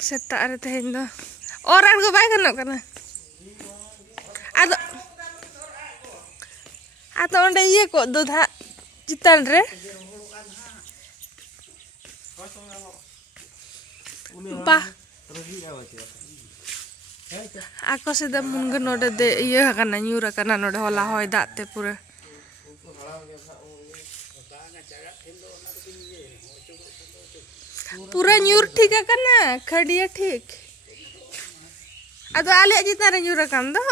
Setak ada tehin do. Orang gue baik kan karena. Atau onde iya kok do tha jitan re. Bah. Aku sedang mungkin node de iya karena nyura karena node hola hoy dak te pura. पूरा near ठीक है करना खड़िया ठीक अतो आले जितना रे near काम दो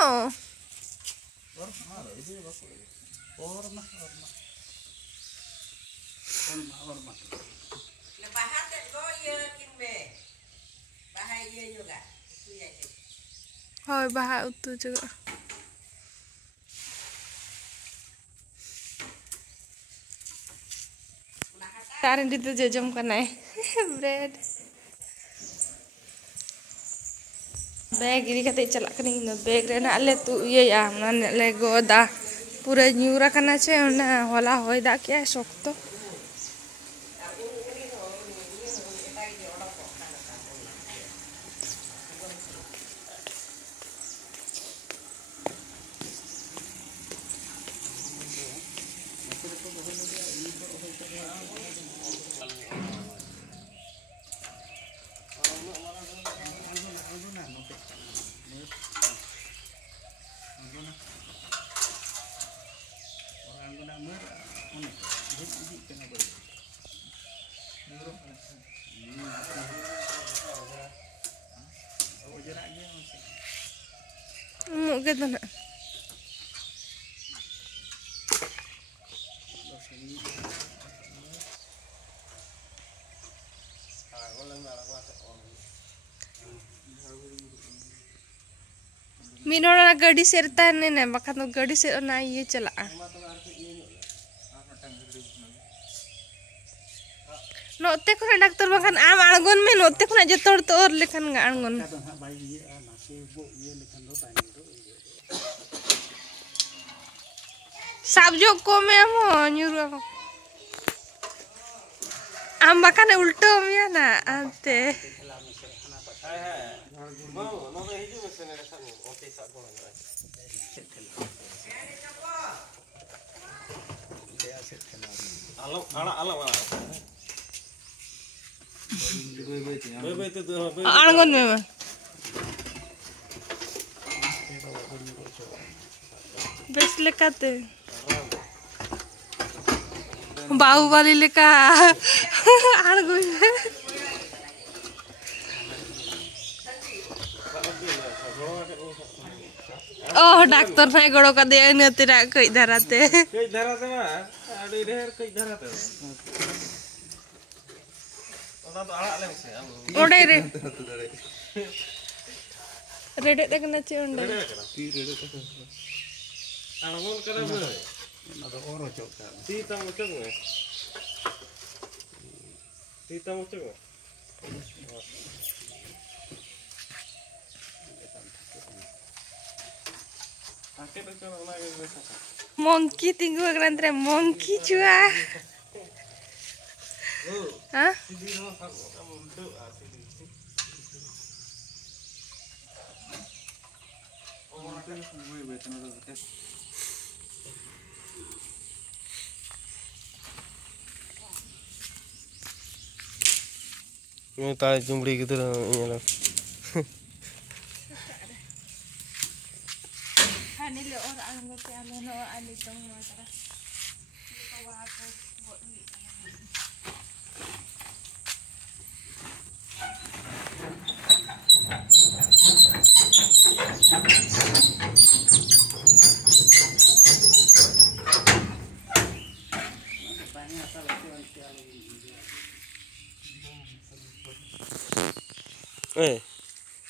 होय बाहा उतु juga Tarin dito jajam ka na bread bag ini kate chalak kani no bag re na le tu ye ya na le go da pura nyura kana che na hola hoy da kya shokto gitu nak. Minora gadi serta ne bakat no gadi ser na ye chala. Note ko na doktor bakan am argon me note ko na jotor to or lekan ga argon. Sabjo ko me amo nyuru ako. Am bakan ulto me na ante. Argon me ma. Bes lekate. Baahubali लेका आर्गुन ओह doctor भाई गड़ो का दे न तेरा कई धराते मा आडी ढेर कई धराते ओना तो आड़ा ले से ओडे रे रेडे तक न चे ओंडे की रेडे तक आड़गोन करे बे ना तो और चोक तीता मुचक में तीता मुचक में आके तो चलो ना के monkey tinggu agrantre monkey chua हां Ini tahu jumbri gitu loh ini loh. Hani le orang anggap ya no ani tong matra. Kawa ko buat ni.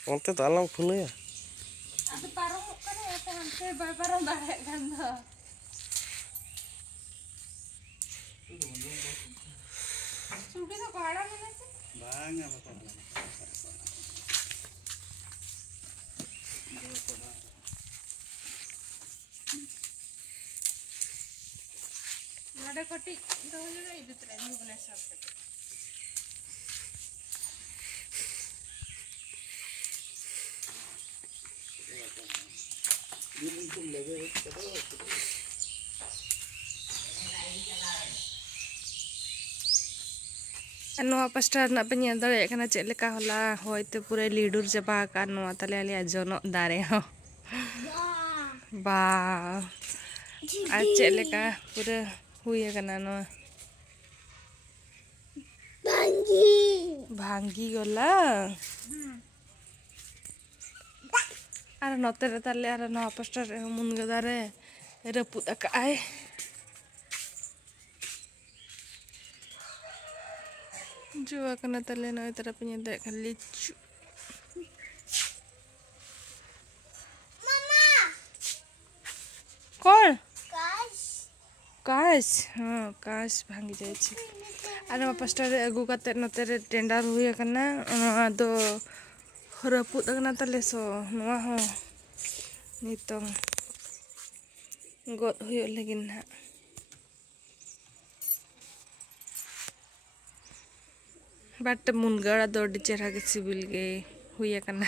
Onte tuh alam full ya. Ada parung kan ya sampai parung barek kan tuh. Sudah tuh kau mana sih? Banyak apa? Ada kotik itu juga itu tren bukan asap. नवा pasta रना पे ñel दाड़े कना check लेका होला होयते पूरे लीडुर चबा का नवा तले आलिया जोनो दारे हो बा आ चेक लेका पूरे हुई कना नवा भांगी गला आर नते रे तले आर नवा पास्टा रे मुनगा दारे rapud akai Jua kena tali no itara penyedek kali cu. Mama. Kol. Kash. हाँ काश भांगी जाए ची. आना पास्टर अगु काते नतेरे टेंडर हुई करना दो rapud करना तले सो नवा हो नितों god हुई लगी ना बट मुनगा दो डिचर के सिविल गे हुई करना